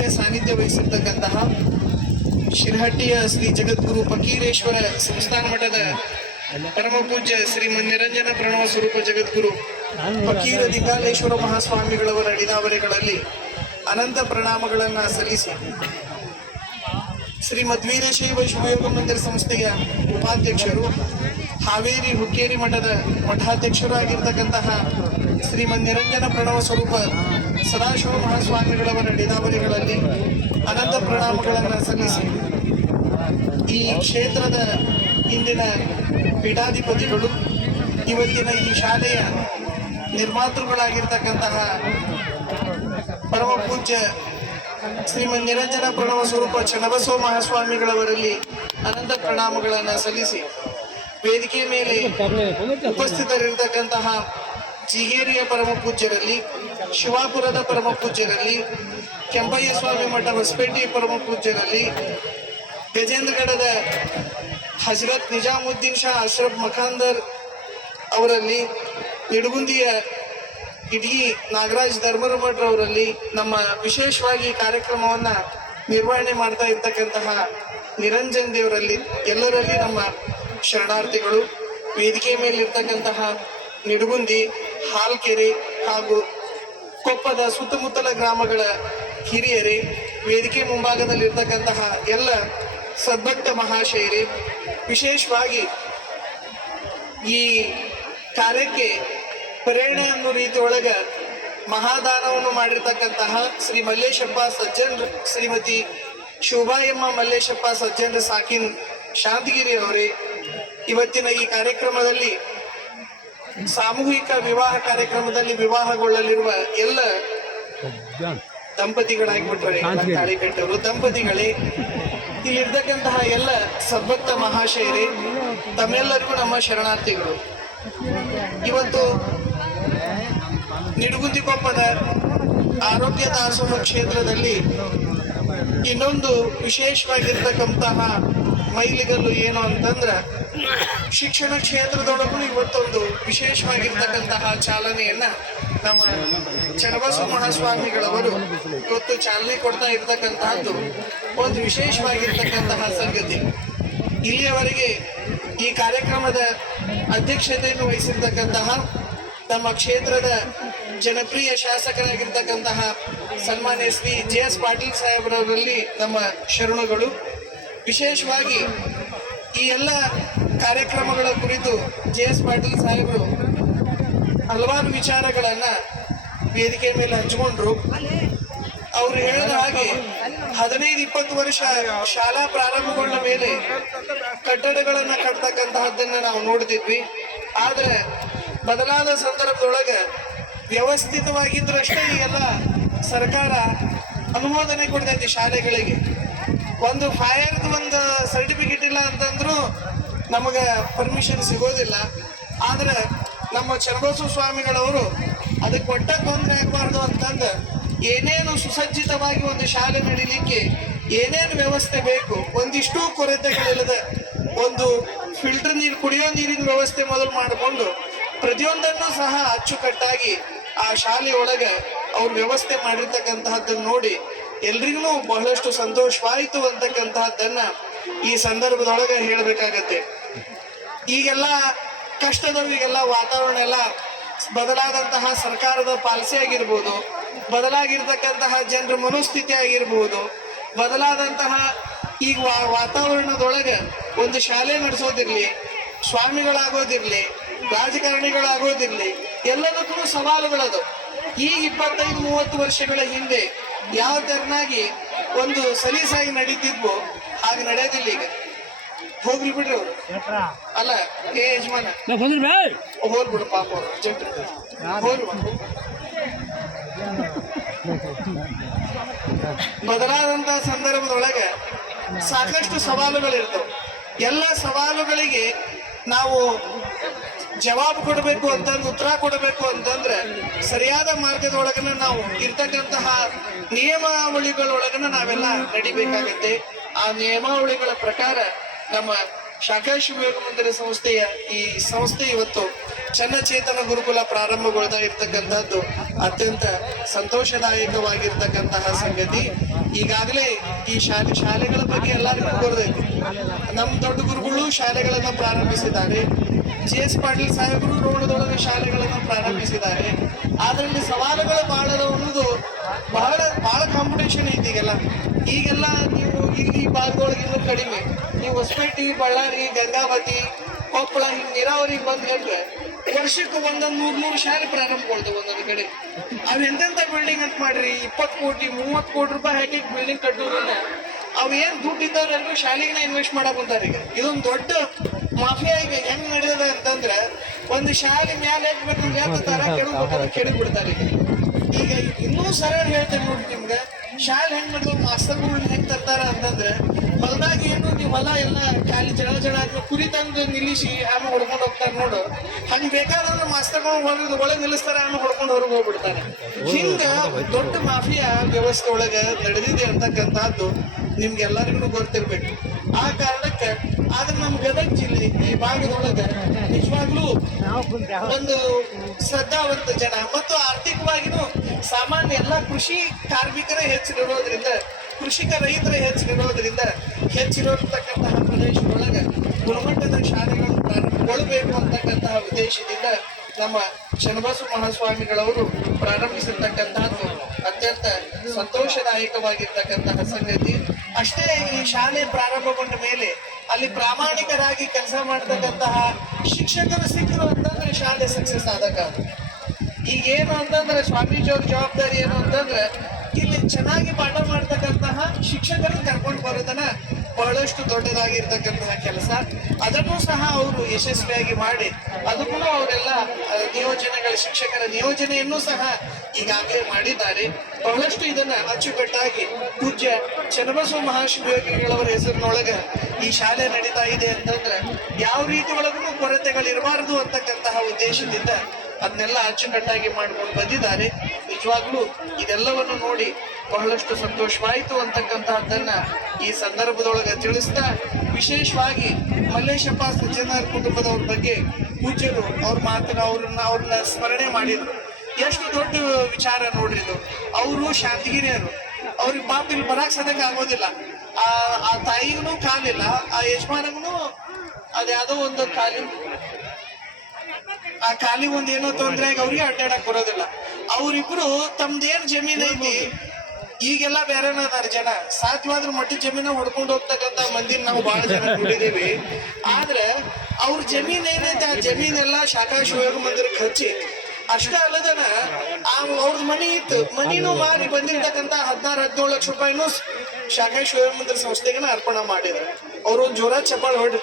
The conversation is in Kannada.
ದಿವ್ಯ ಸಾನ್ನಿಧ್ಯ ವಹಿಸಿರ್ತಕ್ಕಂತಹ ಶಿರಹಟ್ಟಿಯ ಶ್ರೀ ಜಗದ್ಗುರು ಫಕೀರೇಶ್ವರ ಸಂಸ್ಥಾನ ಮಠದ ಪರಮ ಪೂಜ್ಯ ಶ್ರೀಮನ್ ನಿರಂಜನ ಪ್ರಣವ ಸ್ವರೂಪ ಜಗದ್ಗುರು ಫಕೀರ ಲಿಂಗಾಲೇಶ್ವರ ಮಹಾಸ್ವಾಮಿಗಳವರ ಅಡಿದಾವರೆಗಳಲ್ಲಿ ಅನಂತ ಪ್ರಣಾಮಗಳನ್ನ ಸಲ್ಲಿಸಿ ಶ್ರೀ ಮಧ್ವೀರಶೈವ ಶಿವಯೋಗ ಮಂದಿರ ಸಂಸ್ಥೆಯ ಉಪಾಧ್ಯಕ್ಷರು, ಹಾವೇರಿ ಹುಕ್ಕೇರಿ ಮಠದ ಮಠಾಧ್ಯಕ್ಷರು ಆಗಿರ್ತಕ್ಕಂತಹ ಶ್ರೀಮನ್ ನಿರಂಜನ ಪ್ರಣವ ಸ್ವರೂಪ ಸದಾಶಿವ ಮಹಾಸ್ವಾಮಿಗಳವರ ಅಡಿದಾವರೆಗಳಲ್ಲಿ ಅನಂತ ಪ್ರಣಾಮಗಳನ್ನು ಸಲ್ಲಿಸಿ ಈ ಕ್ಷೇತ್ರದ ಇಂದಿನ ಪೀಠಾಧಿಪತಿಗಳು, ಇವತ್ತಿನ ಈ ಶಾಲೆಯ ನಿರ್ಮಾತೃಗಳಾಗಿರ್ತಕ್ಕಂತಹ ಪರಮ ಪೂಜ್ಯ ಶ್ರೀಮನ್ ನಿರಂಜನ ಪ್ರಣವ ಸ್ವರೂಪ ಚನ್ನಬಸವ ಮಹಾಸ್ವಾಮಿಗಳವರಲ್ಲಿ ಅನಂತ ಪ್ರಣಾಮಗಳನ್ನು ಸಲ್ಲಿಸಿ ವೇದಿಕೆ ಮೇಲೆ ಉಪಸ್ಥಿತರಿರತಕ್ಕಂತಹ ಜಿಗೇರಿಯ ಪರಮ ಪೂಜ್ಯರಲ್ಲಿ, ಶಿವಾಪುರದ ಪರಮ ಪೂಜ್ಯರಲ್ಲಿ, ಕೆಂಪಯ್ಯ ಸ್ವಾಮಿ ಮಠ ಹೊಸಪೇಟೆ ಪರಮ ಪೂಜ್ಯರಲ್ಲಿ, ಗಜೇಂದ್ರಗಢದ ಹಜರತ್ ನಿಜಾಮುದ್ದೀನ್ ಶಾ ಅಶ್ರಫ್ ಮಖಾಂದರ್ ಅವರಲ್ಲಿ, ನಿಡಗುಂದಿಯ ಇಡೀ ನಾಗರಾಜ್ ಧರ್ಮರಮಠರವರಲ್ಲಿ, ನಮ್ಮ ವಿಶೇಷವಾಗಿ ಕಾರ್ಯಕ್ರಮವನ್ನ ನಿರ್ವಹಣೆ ಮಾಡ್ತಾ ಇರ್ತಕ್ಕಂತಹ ನಿರಂಜನ್ ದೇವರಲ್ಲಿ, ಎಲ್ಲರಲ್ಲಿ ನಮ್ಮ ಶರಣಾರ್ಥಿಗಳು. ವೇದಿಕೆ ಮೇಲಿರ್ತಕ್ಕಂತಹ ನಿಡಗುಂದಿ, ಹಾಲ್ಕೆರೆ ಹಾಗೂ ಕೊಪ್ಪದ ಸುತ್ತಮುತ್ತಲ ಗ್ರಾಮಗಳ ಹಿರಿಯರೇ, ವೇದಿಕೆ ಮುಂಭಾಗದಲ್ಲಿರ್ತಕ್ಕಂತಹ ಎಲ್ಲ ಸದ್ಭಕ್ತ ಮಹಾಶಯರೇ, ವಿಶೇಷವಾಗಿ ಈ ಕಾರ್ಯಕ್ಕೆ ಪ್ರೇರಣೆ ಅನ್ನೋ ರೀತಿ ಒಳಗ ಮಹಾದಾನವನ್ನು ಮಾಡಿರ್ತಕ್ಕಂತಹ ಶ್ರೀ ಮಲ್ಲೇಶಪ್ಪ ಸಜ್ಜನ್, ಶ್ರೀಮತಿ ಶೋಭಾಯಮ್ಮ ಮಲ್ಲೇಶಪ್ಪ ಸಜ್ಜನ್ ಸಾಕಿನ್ ಶಾಂತಗಿರಿ ಅವರೇ, ಇವತ್ತಿನ ಈ ಕಾರ್ಯಕ್ರಮದಲ್ಲಿ ಸಾಮೂಹಿಕ ವಿವಾಹ ಕಾರ್ಯಕ್ರಮದಲ್ಲಿ ವಿವಾಹಗೊಳ್ಳಲಿರುವ ಎಲ್ಲ ದಂಪತಿಗಳಾಗಿಬಿಟ್ರೆ ತಾಳಿ ಕಟ್ಟವರು ದಂಪತಿಗಳೇ, ಇಲ್ಲಿರ್ತಕ್ಕಂತಹ ಎಲ್ಲ ಸದ್ಭಕ್ತ ಮಹಾಶಯರೇ, ತಮ್ಮೆಲ್ಲರಿಗೂ ನಮ್ಮ ಶರಣಾರ್ಥಿಗಳು. ಇವತ್ತು ನಿಡಗುಂದಿ ಕೊಪ್ಪದ ಆರೋಗ್ಯ ದಾಸೋಹ ಕ್ಷೇತ್ರದಲ್ಲಿ ಇನ್ನೊಂದು ವಿಶೇಷವಾಗಿರ್ತಕ್ಕಂತಹ ಮೈಲಿಗಲ್ಲು ಏನು ಅಂತಂದ್ರೆ, ಶಿಕ್ಷಣ ಕ್ಷೇತ್ರದೊಳಗೂ ಇವತ್ತೊಂದು ವಿಶೇಷವಾಗಿರ್ತಕ್ಕಂತಹ ಚಾಲನೆಯನ್ನ ನಮ್ಮ ಚನ್ನಬಸವ ಮಹಾಸ್ವಾಮಿಗಳವರು ಇವತ್ತು ಚಾಲನೆ ಕೊಡ್ತಾ ಇರ್ತಕ್ಕಂತಹದ್ದು ಒಂದು ವಿಶೇಷವಾಗಿರ್ತಕ್ಕಂತಹ ಸಂಗತಿ. ಇಲ್ಲಿಯವರೆಗೆ ಈ ಕಾರ್ಯಕ್ರಮದ ಅಧ್ಯಕ್ಷತೆಯನ್ನು ವಹಿಸಿರ್ತಕ್ಕಂತಹ ನಮ್ಮ ಕ್ಷೇತ್ರದ ಜನಪ್ರಿಯ ಶಾಸಕರಾಗಿರ್ತಕ್ಕಂತಹ ಸನ್ಮಾನ್ಯ ಶ್ರೀ JS ಪಾಟೀಲ್ ಸಾಹೇಬರವರಲ್ಲಿ ನಮ್ಮ ಶರಣುಗಳು. ವಿಶೇಷವಾಗಿ ಈ ಎಲ್ಲ ಕಾರ್ಯಕ್ರಮಗಳ ಕುರಿತು JS ಪಾಟೀಲ್ ಸಾಹೇಬರು ಹಲವಾರು ವಿಚಾರಗಳನ್ನ ವೇದಿಕೆ ಮೇಲೆ ಹಂಚಿಕೊಂಡ್ರು. ಅವರು ಹೇಳಿದ ಹಾಗೆ 15-20 ವರ್ಷ ಶಾಲಾ ಪ್ರಾರಂಭಗೊಂಡ ಮೇಲೆ ಕಟ್ಟಡಗಳನ್ನ ಕಟ್ತಕ್ಕಂತಹದ್ದನ್ನ ನಾವು ನೋಡ್ತಿದ್ವಿ. ಆದ್ರೆ ಬದಲಾದ ಸಂದರ್ಭದೊಳಗೆ ವ್ಯವಸ್ಥಿತವಾಗಿದ್ದರಷ್ಟೇ ಈಗೆಲ್ಲ ಸರ್ಕಾರ ಅನುಮೋದನೆ ಕೊಡ್ತೈತಿ ಶಾಲೆಗಳಿಗೆ. ಒಂದು ಫೈರ್ದು ಒಂದು ಸರ್ಟಿಫಿಕೇಟ್ ಇಲ್ಲ ಅಂತಂದ್ರು ನಮಗೆ ಪರ್ಮಿಷನ್ ಸಿಗೋದಿಲ್ಲ. ಆದ್ರೆ ನಮ್ಮ ಚನ್ನಬಸವ ಸ್ವಾಮಿಗಳವರು ಅದಕ್ಕೆ ಒಟ್ಟ ತೊಂದರೆ ಆಗಬಾರ್ದು ಅಂತಂದು ಏನೇನು ಸುಸಜ್ಜಿತವಾಗಿ ಒಂದು ಶಾಲೆ ನಡೀಲಿಕ್ಕೆ ಏನೇನು ವ್ಯವಸ್ಥೆ ಬೇಕು, ಒಂದಿಷ್ಟು ಕೊರತೆಗಳಿಲ್ಲದೆ ಒಂದು ಫಿಲ್ಟರ್ ನೀರು, ಕುಡಿಯೋ ನೀರಿನ ವ್ಯವಸ್ಥೆ ಮೊದಲು ಮಾಡಿಕೊಂಡು ಪ್ರತಿಯೊಂದನ್ನು ಸಹ ಅಚ್ಚುಕಟ್ಟಾಗಿ ಆ ಶಾಲೆಯೊಳಗೆ ಅವ್ರು ವ್ಯವಸ್ಥೆ ಮಾಡಿರ್ತಕ್ಕಂತಹದ್ದನ್ನು ನೋಡಿ ಎಲ್ರಿಗೂ ಬಹಳಷ್ಟು ಸಂತೋಷವಾಯಿತು ಅಂತಕ್ಕಂತಹದ್ದನ್ನ ಈ ಸಂದರ್ಭದೊಳಗೆ ಹೇಳಬೇಕಾಗತ್ತೆ. ಈಗೆಲ್ಲ ಕಷ್ಟದವು, ಈಗೆಲ್ಲ ವಾತಾವರಣ ಎಲ್ಲ ಬದಲಾದಂತಹ ಸರ್ಕಾರದ ಪಾಲಿಸಿ ಆಗಿರ್ಬೋದು, ಬದಲಾಗಿರ್ತಕ್ಕಂತಹ ಜನರ ಮನೋಸ್ಥಿತಿ ಆಗಿರ್ಬೋದು, ಬದಲಾದಂತಹ ಈಗ ವಾತಾವರಣದೊಳಗೆ ಒಂದು ಶಾಲೆ ನಡೆಸೋದಿರ್ಲಿ, ಸ್ವಾಮಿಗಳಾಗೋದಿರ್ಲಿ, ರಾಜಕಾರಣಿಗಳಾಗೋದಿರ್ಲಿ, ಎಲ್ಲದಕ್ಕೂ ಸವಾಲುಗಳದು. ಈಗ 25-30 ವರ್ಷಗಳ ಹಿಂದೆ ಯಾವ ತೆರನಾಗಿ ಒಂದು ಸಲೀಸಾಗಿ ನಡೀತಿದ್ವು ಹಾಗೆ ನಡೆಯೋದಿಲ್ಲ ಈಗ. ಹೋಗ್ಲಿ ಬಿಡ್ರಿ ಅವ್ರು, ಅಲ್ಲ ಏ ಯಜಮಾನ ಹೋಗ್ಬಿಡು ಪಾಪ ಅವ್ರು ಬದಲಾದಂತಹ ಸಂದರ್ಭದೊಳಗೆ ಸಾಕಷ್ಟು ಸವಾಲುಗಳಿರ್ತವೆ. ಎಲ್ಲ ಸವಾಲುಗಳಿಗೆ ನಾವು ಜವಾಬು ಕೊಡಬೇಕು ಅಂತಂದ್ರೆ, ಉತ್ತರ ಕೊಡಬೇಕು ಅಂತಂದ್ರೆ ಸರಿಯಾದ ಮಾರ್ಗದೊಳಗನ ನಾವು ಇರ್ತಕ್ಕಂತಹ ನಿಯಮಾವಳಿಗಳೊಳಗನ ನಾವೆಲ್ಲ ನಡಿಬೇಕಾಗತ್ತೆ. ಆ ನಿಯಮಾವಳಿಗಳ ಪ್ರಕಾರ ನಮ್ಮ ಶಾಖಾ ಶಿವಯೋಗ ಮಂದಿರ ಸಂಸ್ಥೆಯ ಈ ಸಂಸ್ಥೆ ಇವತ್ತು ಚನ್ನಚೇತನ ಗುರುಕುಲ ಪ್ರಾರಂಭಗೊಳ್ತಾ ಇರ್ತಕ್ಕಂಥದ್ದು ಅತ್ಯಂತ ಸಂತೋಷದಾಯಕವಾಗಿರ್ತಕ್ಕಂತಹ ಸಂಗತಿ. ಈಗಾಗಲೇ ಈ ಶಾಲೆಗಳ ಬಗ್ಗೆ ಎಲ್ಲರಿಗೂ ಗೊತ್ತೈತಿ. ನಮ್ಮ ದೊಡ್ಡ ಗುರುಗಳು ಶಾಲೆಗಳನ್ನ ಪ್ರಾರಂಭಿಸಿದ್ದಾರೆ. JS ಪಾಟೀಲ್ ಸಾಹೇಬರು ರೋಣದೊಳಗೆ ಶಾಲೆಗಳನ್ನ ಪ್ರಾರಂಭಿಸಿದ್ದಾರೆ. ಅದರಲ್ಲಿ ಸವಾಲುಗಳು ಬಹಳ ಅನ್ನೋದು ಬಹಳ ಕಾಂಪಿಟೇಷನ್ ಐತಿ ಈಗೆಲ್ಲ ನೀವು ಇಲ್ಲಿ ಭಾಗದೊಳಗೆ ಇನ್ನೂ ಕಡಿಮೆ. ನೀವು ಹೊಸಪೇಟೆ, ಬಳ್ಳಾರಿ, ಗಂಗಾವತಿ, ಕೊಪ್ಪಳ ಹಿಂಗ್ ನೀರಾವರಿಗೆ ಬಂದ್ ಹೇಳ್ರೆ ವರ್ಷಕ್ಕೆ ಒಂದೊಂದು 100 ಶಾಲೆ ಪ್ರಾರಂಭಗೊಳ್ತವೆ ಒಂದೊಂದು ಕಡೆ. ಅವ್ ಎಂತೆಂತ ಬಿಲ್ಡಿಂಗ್ ಅಂತ ಮಾಡ್ರಿ 20 ಕೋಟಿ 30 ಕೋಟಿ ರೂಪಾಯಿ ಹಾಕಿ ಬಿಲ್ಡಿಂಗ್ ಕಟ್ಟೋದ್ರಿಂದ ಅವ್ ಏನ್ ದುಡ್ಡು ಇದ್ದವ್ರೆಲ್ಲರೂ ಶಾಲೆಗೆ ಇನ್ವೆಸ್ಟ್ ಮಾಡಕ್ ಕುಂತಾರ. ಈಗ ಇದೊಂದು ದೊಡ್ಡ ಮಾಫಿಯಾ ಈಗ ಹೆಂಗ್ ನಡೆಯದ ಅಂತಂದ್ರ ಒಂದು ಶಾಲೆ ಮ್ಯಾಲೆ ಹಾಕ್ಬೇಕಂದ್ರೆ ಹೇಳ್ತಾರ, ಕೆಡಗ್ ಬಿಡ್ತಾರೆ. ಈಗ ಇನ್ನೂ ಸರಳ ಹೇಳ್ತೇನೆ ನೋಡಿ ನಿಮ್ಗೆ, ಶಾಲೆ ಹೆಂಗ್ ಮಾಡಿದ್ರು ಮಾಸ್ತರ್ಗಳನ್ನ ಹೆಂಗ್ ತರ್ತಾರ ಅಂತಂದ್ರೆ ಹೊಲದಾಗ ಏನು ನೀವು ಹೊಲ ಎಲ್ಲ ಖಾಲಿ ಜಳ ಆದ್ಮೇಲೆ ಕುರಿ ತಂದು ನಿಲ್ಲಿಸಿ ಆಮೇಲೆ ಹೊಡ್ಕೊಂಡು ಹೋಗ್ತಾರೆ ನೋಡು. ಹಂಗ್ ಬೇಕಾದ್ರೆ ಮಾಸ್ತರ್ಗಳು ಒಳಗೆ ನಿಲ್ಲಿಸ್ತಾರ, ಆಮೇಲೆ ಹೊಡ್ಕೊಂಡು ಹೊರಗೆ ಹೋಗ್ಬಿಡ್ತಾರೆ. ಹಿಂಗ ದೊಡ್ಡ ಮಾಫಿಯಾ ವ್ಯವಸ್ಥೆ ಒಳಗೆ ನಡೆದಿದೆ ಅಂತಕ್ಕಂಥದ್ದು ನಿಮ್ಗೆಲ್ಲರಿಗೂ ಗೊತ್ತಿರ್ಬೇಕು. ಆ ಕಾರಣಕ್ಕೆ ಆದ್ರೆ ನಮ್ಮ ಗದಗ ಜಿಲ್ಲೆ ಈ ಭಾಗದೊಳಗೆ ನಿಜವಾಗ್ಲೂ ಒಂದು ಶ್ರದ್ಧಾವಂತ ಜನ ಮತ್ತು ಆರ್ಥಿಕವಾಗಿನೂ ಸಾಮಾನ್ಯ ಎಲ್ಲ ಕೃಷಿ ಕಾರ್ಮಿಕರೇ ಹೆಚ್ಚಿರೋದ್ರಿಂದ, ಕೃಷಿಕ ರೈತರ ಹೆಚ್ಚಿರೋದ್ರಿಂದ ಹೆಚ್ಚಿರತಕ್ಕಂತಹ ಪ್ರದೇಶದೊಳಗೆ ಗುಣಮಟ್ಟದ ಶಾಲೆಗಳು ಪ್ರಾರಂಭಗೊಳ್ಳಬೇಕು ಅಂತಕ್ಕಂತಹ ಉದ್ದೇಶದಿಂದ ನಮ್ಮ ಚನ್ನಬಸವ ಮಹಾಸ್ವಾಮಿಗಳವರು ಪ್ರಾರಂಭಿಸಿರ್ತಕ್ಕಂತಹದ್ದು ಅತ್ಯಂತ ಸಂತೋಷದಾಯಕವಾಗಿರ್ತಕ್ಕಂತಹ ಸಂಗತಿ. ಅಷ್ಟೇ ಈ ಶಾಲೆ ಪ್ರಾರಂಭಗೊಂಡ ಮೇಲೆ ಅಲ್ಲಿ ಪ್ರಾಮಾಣಿಕರಾಗಿ ಕೆಲಸ ಮಾಡತಕ್ಕಂತಹ ಶಿಕ್ಷಕರು ಸಿಕ್ಕರು ಅಂತಂದ್ರೆ ಶಾಲೆ ಸಕ್ಸಸ್ ಆದಾಗ. ಈಗೇನು ಅಂತಂದ್ರೆ ಸ್ವಾಮೀಜಿಯವ್ರ ಜವಾಬ್ದಾರಿ ಏನು ಅಂತಂದ್ರೆ ಇಲ್ಲಿ ಚೆನ್ನಾಗಿ ಪಾಠ ಮಾಡ್ತಕ್ಕಂತಹ ಶಿಕ್ಷಕರನ್ನು ಕರ್ಕೊಂಡು ಬರೋದನ್ನ ಬಹಳಷ್ಟು ದೊಡ್ಡದಾಗಿರ್ತಕ್ಕಂತಹ ಕೆಲಸ. ಅದನ್ನು ಸಹ ಅವರು ಯಶಸ್ವಿಯಾಗಿ ಮಾಡಿ ಅದಕ್ಕೂ ಅವರೆಲ್ಲ ನಿಯೋಜನೆಗಳ ಶಿಕ್ಷಕರ ನಿಯೋಜನೆಯನ್ನು ಸಹ ಈಗಾಗಲೇ ಮಾಡಿದ್ದಾರೆ. ಬಹಳಷ್ಟು ಇದನ್ನ ಅಚ್ಚುಕಟ್ಟಾಗಿ ಪೂಜ್ಯ ಚನ್ನಬಸವ ಮಹಾಶಿವಯೋಗಿಗಳವರ ಹೆಸರಿನೊಳಗ ಈ ಶಾಲೆ ನಡೀತಾ ಇದೆ ಅಂತಂದ್ರೆ ಯಾವ ರೀತಿ ಒಳಗೂ ಕೊರತೆಗಳಿರಬಾರದು ಅಂತಕ್ಕಂತಹ ಉದ್ದೇಶದಿಂದ ಅದನ್ನೆಲ್ಲ ಅಚ್ಚುಕಟ್ಟಾಗಿ ಮಾಡ್ಕೊಂಡು ಬಂದಿದ್ದಾರೆ. ನಿಜವಾಗ್ಲೂ ಇದೆಲ್ಲವನ್ನು ನೋಡಿ ಬಹಳಷ್ಟು ಸಂತೋಷವಾಯಿತು ಅಂತಕ್ಕಂತಹದ್ದನ್ನ ಈ ಸಂದರ್ಭದೊಳಗೆ ತಿಳಿಸ್ತಾ, ವಿಶೇಷವಾಗಿ ಮಲ್ಲೇಶಪ್ಪ ಸಜ್ಜನರ ಕುಟುಂಬದವ್ರ ಬಗ್ಗೆ ಪೂಜ್ಯರು ಅವ್ರ ಮಾತನ್ನ ಅವ್ರನ್ನ ಸ್ಮರಣೆ ಮಾಡಿದ್ರು. ಎಷ್ಟು ದೊಡ್ಡ ವಿಚಾರ ನೋಡ್ರಿದು. ಅವರು ಶಾಂತಗಿರಿಯರು, ಅವ್ರಿಗೆ ಪಾಪ ಇಲ್ಲಿ ಬರಾಕ್ ಸದ್ಯಕ್ಕೆ ಆಗೋದಿಲ್ಲ. ಆ ತಾಯಿಗೂ ಕಾಲಿಲ್ಲ, ಆ ಯಜಮಾನಗೂ ಅದ್ಯಾವುದೋ ಒಂದು ಖಾಲಿ ಒಂದೇನೋ ತೊಂದ್ರೆ ಆಗಿ ಅವ್ರಿಗೆ ಅಡ್ಡಾಡಕ್ ಬರೋದಿಲ್ಲ. ಅವ್ರಿಬ್ರು ತಮ್ದೇನ್ ಜಮೀನ್ ಐತಿ, ಈಗೆಲ್ಲ ಬೇರೆನ ಅದಾರ ಜನ, ಸಾಧ್ಯವಾದ್ರ ಮಟ್ಟ ಜಮೀನ ಹೊಡ್ಕೊಂಡು ಹೋಗ್ತಕ್ಕಂತ ಮಂದಿನ ನಾವು ಬಹಳ ಜನ ನೋಡಿದೀವಿ. ಆದ್ರೆ ಅವ್ರ ಜಮೀನ್ ಏನೈತೆ ಆ ಜಮೀನೆಲ್ಲ ಶಾಖಾ ಶಿವಯೋಗ ಮಂದಿರಕ್ಕೆ ಹಚ್ಚಿ, ಅಷ್ಟೇ ಅಲ್ಲದನ ಅವ್ರದ್ ಮನಿ ಇತ್ತು, ಮನಿನೂ ಮಾರಿ ಬಂದಿರ್ತಕ್ಕಂತ 16-17 ಲಕ್ಷ ರೂಪಾಯಿನೂ ಶಾಖಾ ಶಿವಯೋಗ ಮಂದಿರ ಸಂಸ್ಥೆಗೆ ಅರ್ಪಣೆ ಮಾಡಿದ್ರು. ಅವ್ರು ಒಂದ್ ಜೋರ ಚಪ್ಪಾಳೆ ಹೊಡ್ರಿ.